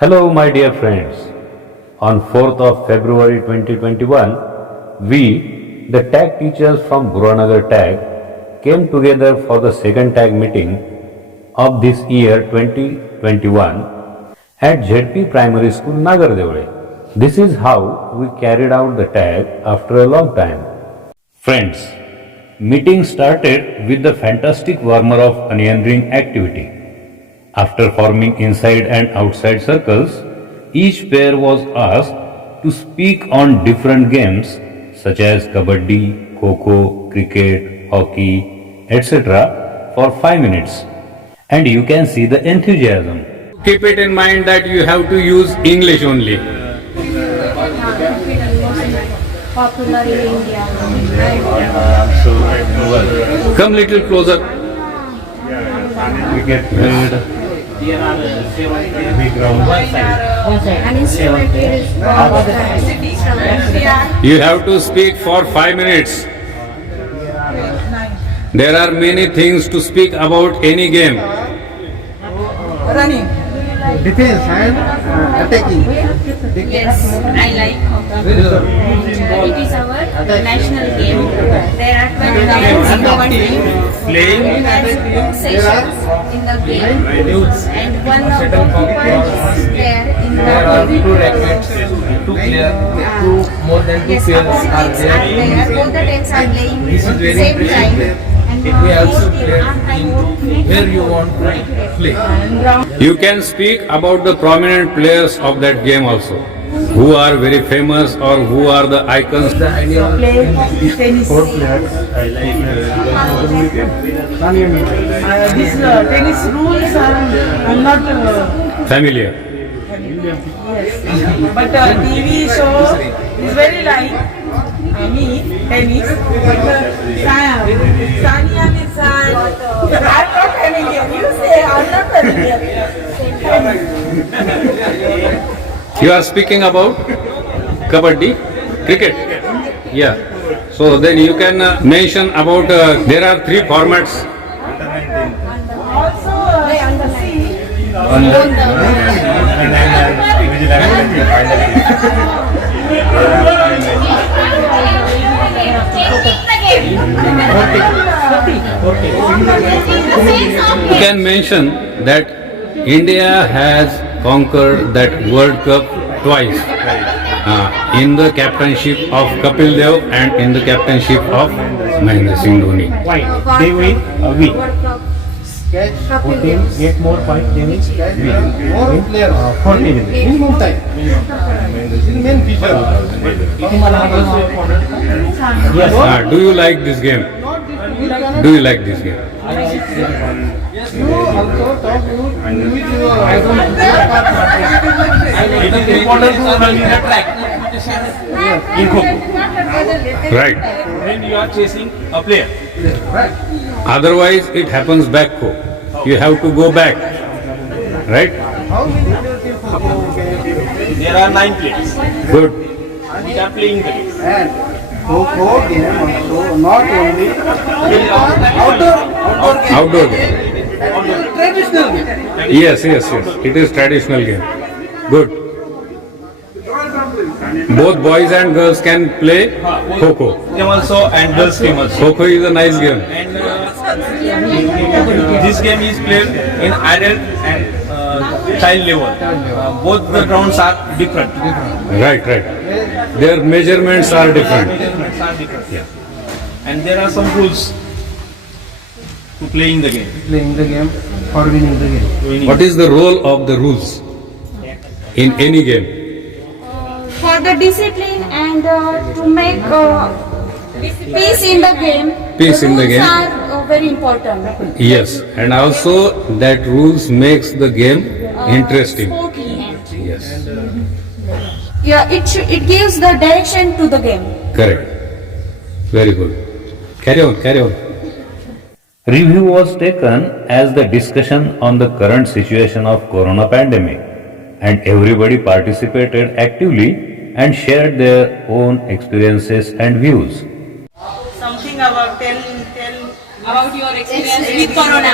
Hello, my dear friends. On 4th of February 2021, we, the tag teachers from Buranagar Tag, came together for the second tag meeting of this year 2021 at ZP Primary School, Nagardevle. This is how we carried out the tag after a long time. Friends, meeting started with the fantastic warmer of onion ring activity. After forming inside and outside circles, each pair was asked to speak on different games such as kabaddi, kho-kho, cricket, hockey, etc. for 5 minutes. And you can see the enthusiasm. Keep it in mind that you have to use English only. Popular in India. Come little closer. We get played. An instrument is You have to speak for 5 minutes. There are many things to speak about any game. Running. Defense and attacking. Yes, I like hockey. It is our national game. There are 12 players in our team. Playing. We have sessions in the game. And one of the keepers is there in the There are game. 2 rackets, 2 players, more than 2 Yes, players opposite are teams are there. there. Both the teams are playing This is very same time. interesting. And We also play time where you want to play. You can speak about the prominent players of that game also. Who are very famous or who are the icons. The idea of Tennis. 4 players. These tennis rules are not Familiar. but TV show is very like me tennis. But Sania Mirzan, I'm not familiar. You say I'm not familiar. You are speaking about kabaddi, cricket. Yeah. So then you can mention about there are 3 formats. Also, see, You can mention that India has conquered that World Cup twice in the captainship of Kapil Dev and in the captainship of Mahendra Singh Dhoni. Why? They win, we. World Cup. Catch Who team get more points, they will win. more players. 40 minutes. Minimum time. This is main feature. Yes. Do you like this game? Do you like this game? You also talk with your It is important to run in the track. In Kho-Kho. Right. When you are chasing a player. Otherwise, it happens back home. You have to go back. Right? how many players in football game? There are 9 players Good. which are playing the game. And Kho-Kho game also not only outdoor game. Outdoor game. Traditional game. Yes. It is traditional game. Good. Both boys and girls can play Kho-Kho. Team also and girls team also. Kho-Kho is a nice game. And this game is played in adult and child level. Both the grounds are different. Right. Their measurements are different. Measurements are different. Yeah. And there are some rules to playing the game. Playing the game or winning the game. Winning. What is the role of the rules in any game? For the discipline and to make peace in the game. Peace in the rules game. are very important. Yes, and also that rules makes the game interesting. Sporty and Yes, yeah, it gives the direction to the game. correct. Very good. Carry on. Review was taken as the discussion on the current situation of corona pandemic, and everybody participated actively and shared their own experiences and views. something about tell About your experience with corona.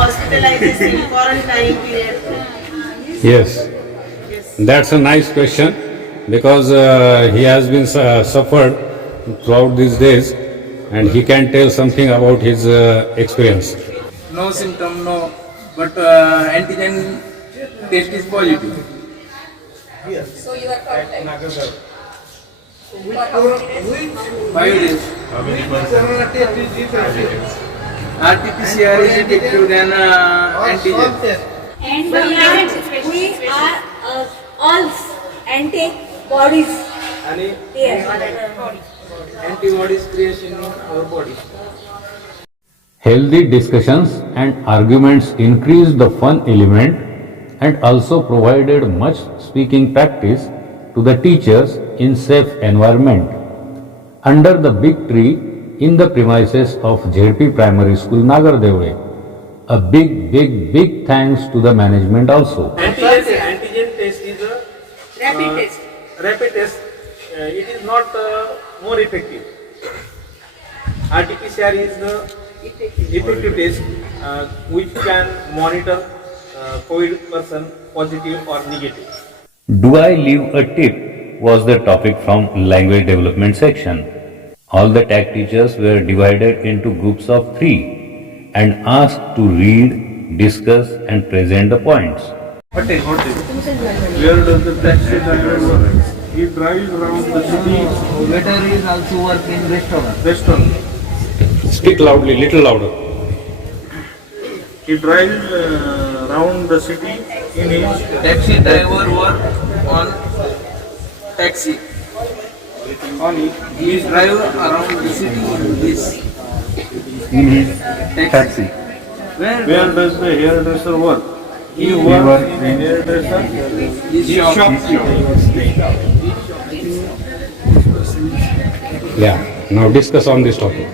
hospitalization, quarantine period. Yes, that's a nice question because he has been suffered throughout these days and he can tell something about his experience. No symptom, no, but antigen test is positive. So you are quarantined. 5 days. RT-PCR is effective than antigen. And we are all antibodies there. Antibodies creation in our body. Healthy discussions and arguments increased the fun element and also provided much speaking practice to the teachers in safe environment. Under the big tree in the premises of JP Primary School Nagardevle. A big thanks to the management also. Antigen test is a Rapid test. rapid test. It is not more effective. RT-PCR is the effective test which can monitor COVID person positive or negative. Do I leave a tip? Was the topic from language development section. All the tag teachers were divided into groups of 3 and asked to read, discuss and present the points. Hotel. Where does the taxi driver work? He drives around the city. Waiter is also work in Restaurant. Speak loudly, little louder. He drives around the city in his taxi driver work on taxi. He drive around the city in his taxi. Where does the hairdresser work? He works in hairdresser. His shop. Yeah, now discuss on this topic.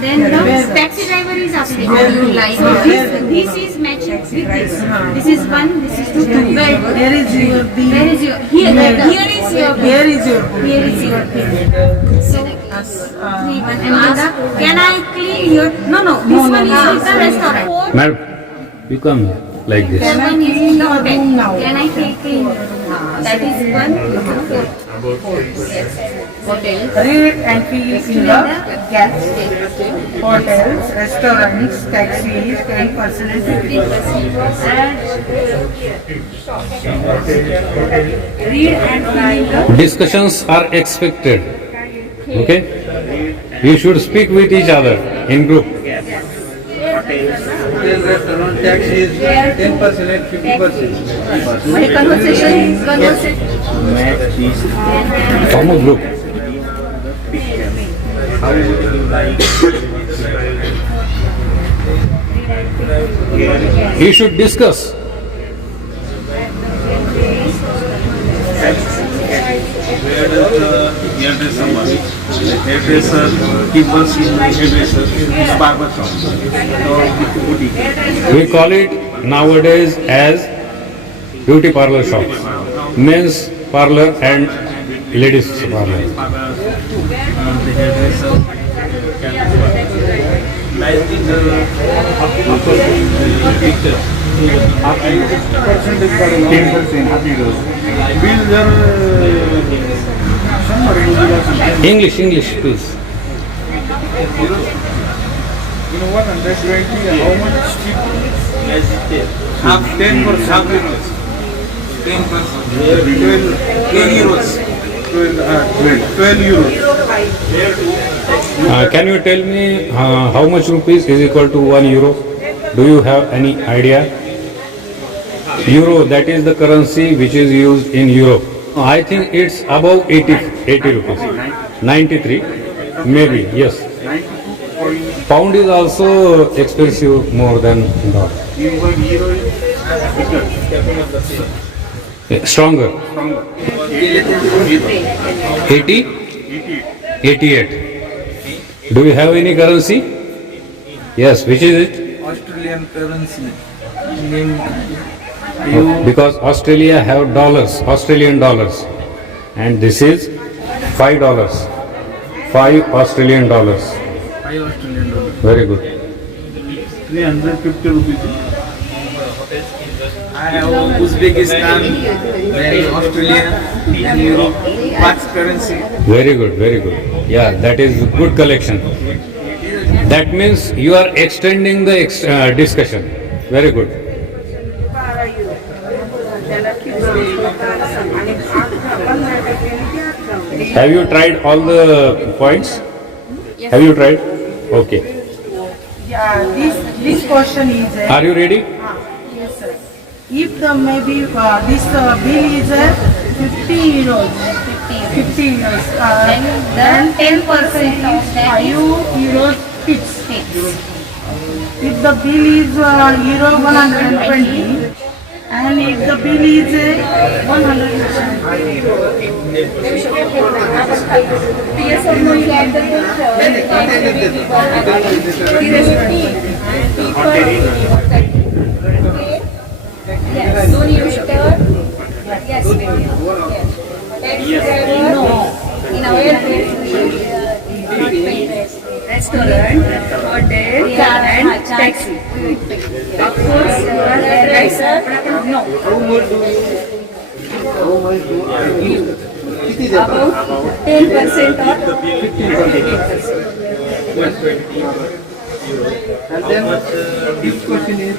Then the taxi driver is asking, so this is matching with this. This is 1, this is 2. Where is your bill? Where is your, here is your bill. Here is your bill. Here is your bill. So, 3, 1. And the, can I clean your, no, this one is the restaurant. Madam, you come here like this. 7 is in the hotel. room now. Can I clean your room? That is 1, 4. Read and feel in the gas station, hotels, restaurants, taxis, 10% and 50%. Read and feel in the Discussions are expected. Okay? You should speak with each other in group. Hotel, restaurant, taxi is 10% and 50%. My conversation. Form a group. You should discuss. Where does the hairdresser work? The hairdresser, he works in hairdresser, barber shop or boutique. We call it nowadays as beauty parlor shops. Men's parlor and ladies parlor. The hairdresser can work. Like in the picture. 10%. Bills are English please. You know what? 120. How much cheap? Half 10%. Half euros. 10 euros. 12 euros. Can you tell me how much rupees is equal to 1 euro? Do you have any idea? Euro, that is the currency which is used in Europe. I think it's above 80 rupees. 93, maybe, yes. Pound is also expensive more than dollar. Stronger. 80? 88. Do you have any currency? Yes, which is it? Australian currency. Name Because Australia have dollars, Australian dollars, and this is $5. 5 Australian dollars. $5 Australian. Very good. 350 rupees. I have Uzbekistan, Australia, and Europe, Pax currency. Very good, very good. Yeah, that is good collection. That means you are extending the discussion. Very good. Have you tried all the points? Yes. Have you tried? Okay. Yeah, this question is. Are you ready? Yes, sir. If the maybe this bill is 50 euros, 50 euros, then 10% is 5 euros tips. If the bill is euro 120, and if the bill is 170. Yes or no, you add the yes, no waiter. Yes, no. In our place, we pay restaurant, hotel, and taxi. Of course, rider, no. About 10% or 15%. And then this question is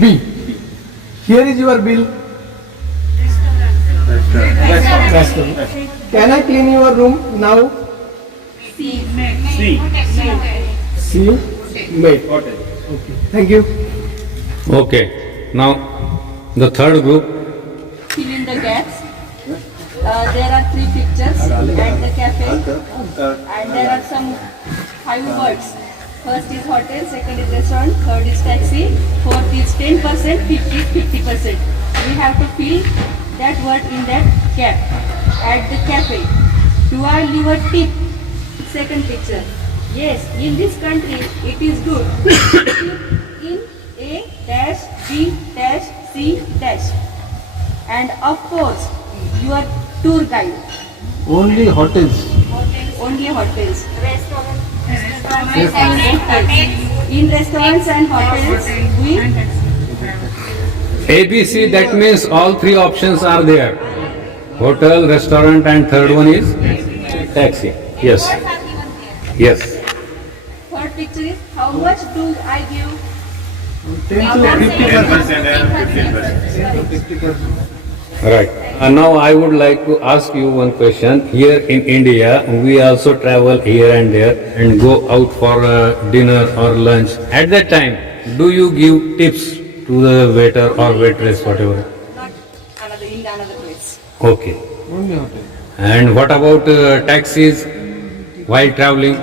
B. Here is your bill. Restaurant. Can I clean your room now? C. C. Made. Okay. Thank you. Okay. Now, the third group. Fill in the gaps. There are 3 pictures at the cafe, and there are some 5 words. First is hotel, second is restaurant, third is taxi, fourth is 10%, 50%. We have to fill that word in that gap at the cafe. Do I leave a tip? Second picture. Yes, in this country it is good. In A dash B dash C dash. And of course, your tour guide. Only hotels. Only hotels. In restaurants and hotels, we ABC, that means all 3 options are there. Hotel, restaurant, and third one is taxi. Yes. Yes. third picture is how much do I give? 10 to 50%. Right. Now I would like to ask you one question. Here in India, we also travel here and there and go out for dinner or lunch. At that time, do you give tips to the waiter or waitress, whatever? Not in another place. Okay. Only hotel. And what about taxis while traveling?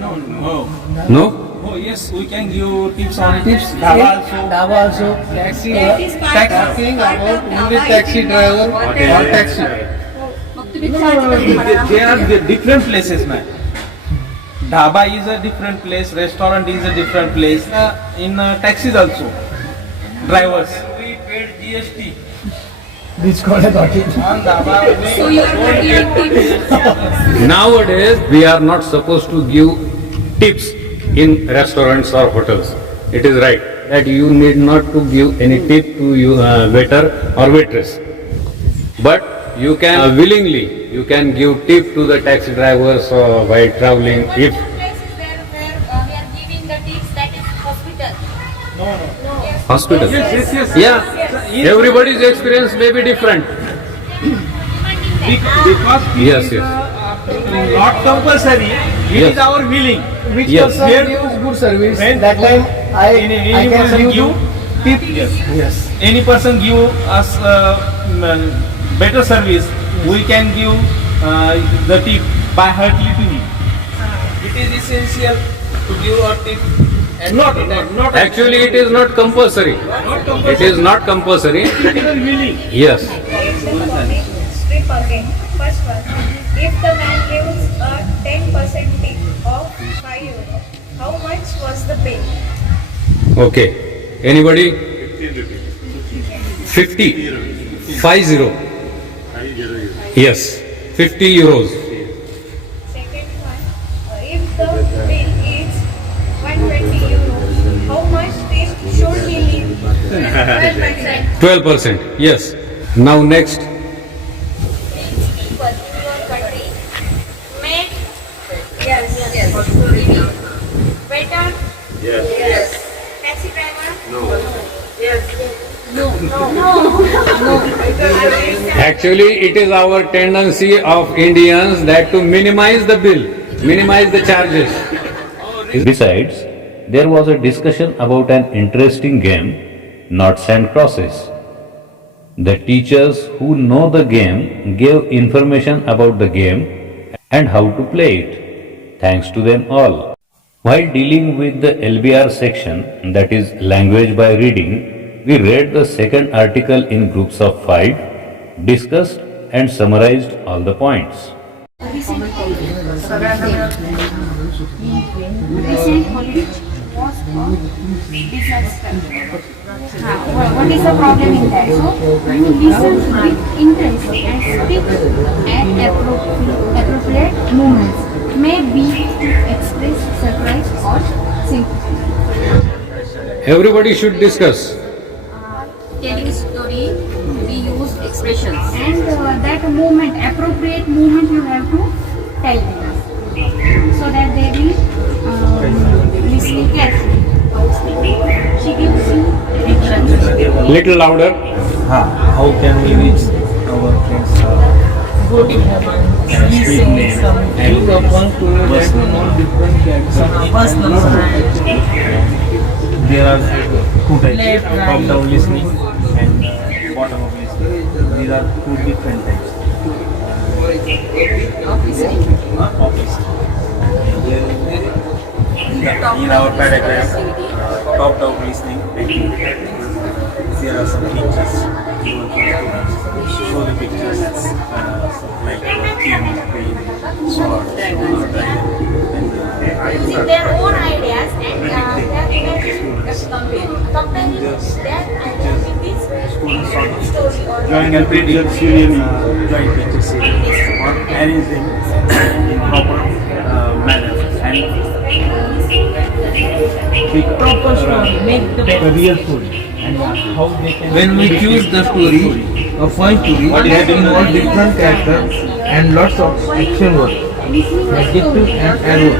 No. No? Oh yes, we can give tips on Tips. Dhaba also. Taxi. That is part of- Talking part of about Dhaba. only taxi driver or taxi. मग तुम्ही विचारायचं They are the different places, man. Dhaba is a different place, restaurant is a different place. In taxis also, drivers. We paid GST. This called a hotel. On Dhaba, So you are not giving tips. Nowadays, we are not supposed to give tips in restaurants or hotels. It is right that you need not to give any tip to waiter or waitress. But you can willingly, you can give tip to the taxi drivers while traveling. If One place is there where we are giving the tips, that is hospital. hospital, yes. yeah, everybody's experience may be different. Because it Yes, is, yes. Not compulsory. It Yes. is our willing. Which Yes. person Here- gives good service? When- That time Any I can person give give tip. Yes. Yes. Any person give us better service, we can give the tip by heartily to him. It is essential to give a tip. And not Actually, it is not compulsory. not It compulsory. is not compulsory. It is willing. Yes. Strip again. First one, if the man gives a 10% tip of 5 euro, how much was the bill? Okay. Anybody? 50. 50. Yes. 50 euros. Second one, if the bill 12%. Yes. Now next. People in your country make better taxi driver. Actually, it is our tendency of Indians that to minimize the bill, minimize the charges. Besides, there was a discussion about an interesting game, Noughts and Crosses. The teachers who know the game gave information about the game and how to play it. Thanks to them all. While dealing with the LBR section, that is language by reading, we read the second article in groups of 5, discussed and summarized all the points. Recent holiday was a disaster. What is the problem in that? So you listen with interest and speak at appropriate moments. May be to express surprise or sympathy. Everybody should discuss. Telling story, we use expressions. And that moment, appropriate moment you have to tell them. So that they will listen carefully. She gives you directions. Little louder. How can we reach our friends? Go to heaven, listen some few of one to First that know different characters, personal side. There are two types, Left, right. top-down listening and bottom-up listening. These are two different types. Of listening. In our paragraph, top-down listening, there are some pictures. Show the pictures like king, queen, sword, Using their own ideas and they are comparing that idea with this story or join a picture series, joint picture series, or arrange them in proper manner and Proper story, make the real story and how they can. When we choose the story, a fun story, that involves different characters and lots of action work, adjective and adverb.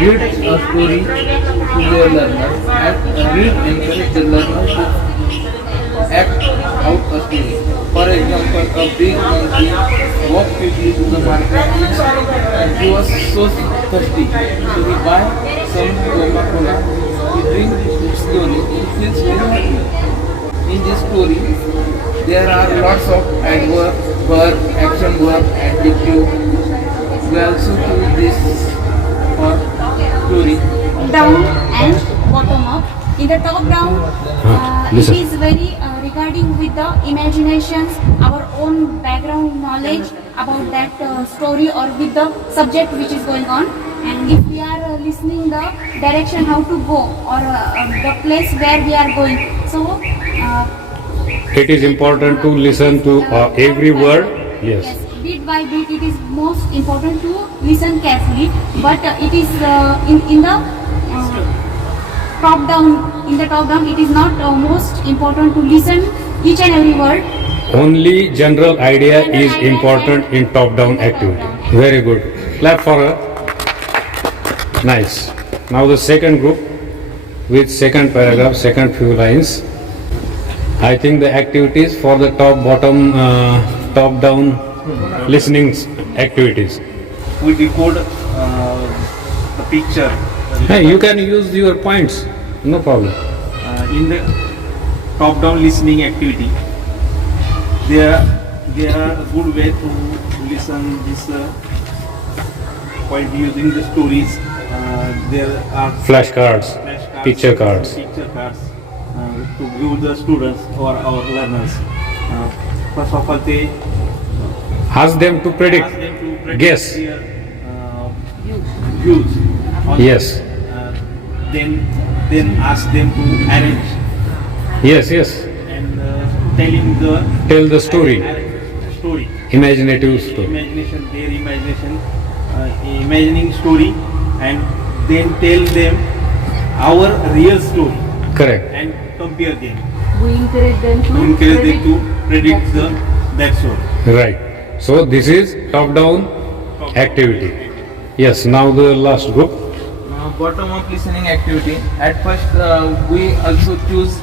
Read a story to your learner and read encourage the learner to act out a story. For example, a big monkey walked quickly to the market and he was so thirsty. So he buy some Coca-Cola. He drinks it slowly. He feels very happy. In this story, there are lots of adverb, verb, action verb, adjective. We also choose this for story. down and bottom up. In the top down, it listen. is very regarding with the imaginations, our own background knowledge about that story or with the subject which is going on. And if we are listening the direction how to go or the place where we are going. So It is important to listen to every word. Yes. Bit by bit, it is most important to listen carefully. But it is in the top down. In the top down, it is not most important to listen each and every word. Only general idea is important in top-down activity. Very good. Clap for her. Nice. Now the second group with second paragraph, second few lines. I think the activities for the top-down listening activities. We decode the picture. Hey, you can use your points. No problem. In the top-down listening activity, there are a good way to listen this while using the stories. There are Flashcards, picture cards. To give the students or our learners. First of all, they Ask them to ask predict. them to predict Guess. their views. on Yes. Then ask them to arrange Yes, yes. and telling the Tell the story. story. Imaginative story. Imagination, their imagination, imagining story, and then tell them our real story Correct. and compare them. We encourage them to predict that soul. Right. So this is top-down activity. Yes, now the last group. Bottom-up listening activity. At first, we also choose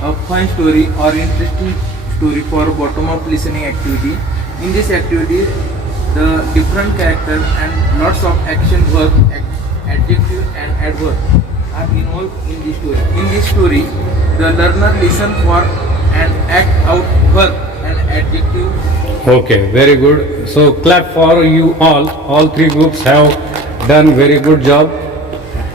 a fun story or interesting story for bottom-up listening activity. In this activity, the different characters and lots of action verb, adjective and adverb are involved in the story. In this story, the learner listen for and act out verb and adjective. Okay, very good. So clap for you all. All three groups have done very good job.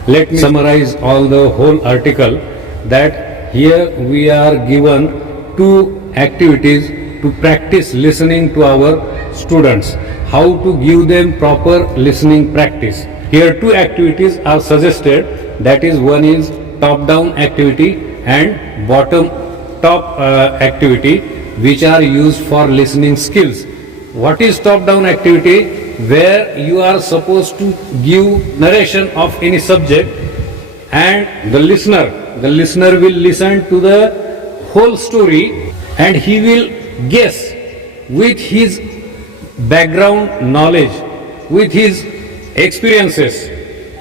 Let me summarize all the whole article, that here we are given two activities to practice listening to our students. How to give them proper listening practice. Here two activities are suggested, that is, one is top-down activity and bottom-top activity, which are used for listening skills. What is top-down activity? Where you are supposed to give narration of any subject, and the listener will listen to the whole story, and he will guess with his background knowledge, with his experiences,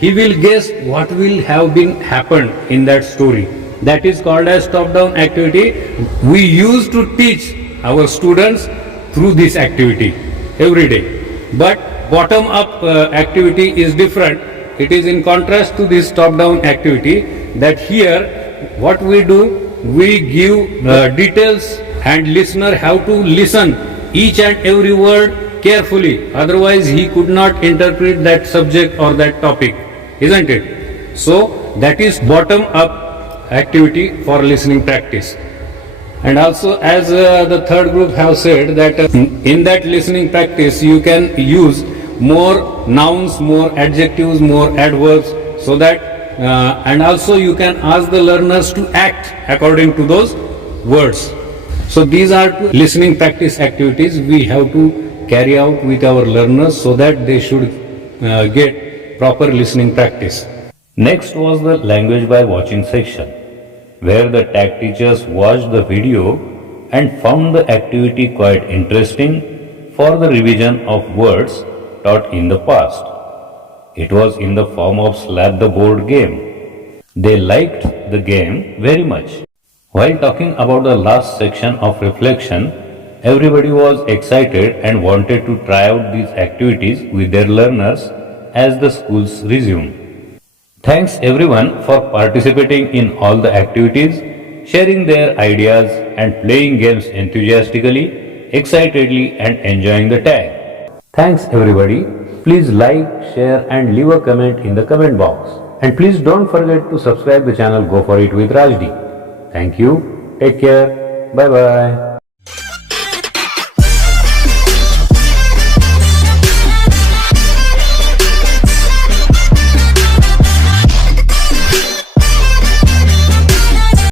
he will guess what will have been happened in that story. That is called as top-down activity. We used to teach our students through this activity every day. But bottom-up activity is different. It is in contrast to this top-down activity, that here what we do, we give details, and listener have to listen each and every word carefully. Otherwise he could not interpret that subject or that topic, isn't it? So that is bottom-up activity for listening practice. And also, as the third group have said, that in that listening practice you can use more nouns, more adjectives, more adverbs, so that and also you can ask the learners to act according to those words. So these are two listening practice activities we have to carry out with our learners, so that they should get proper listening practice. Next was the language by watching section, where the tag teachers watched the video and found the activity quite interesting for the revision of words taught in the past. It was in the form of Slap the Board game. They liked the game very much. While talking about the last section of reflection, everybody was excited and wanted to try out these activities with their learners as the schools resumed. Thanks everyone for participating in all the activities, sharing their ideas and playing games enthusiastically, excitedly and enjoying the tag. Thanks everybody. Please like, share and leave a comment in the comment box. And please don't forget to subscribe the channel Go For It with Rajdi. Thank you. Take care. Bye bye.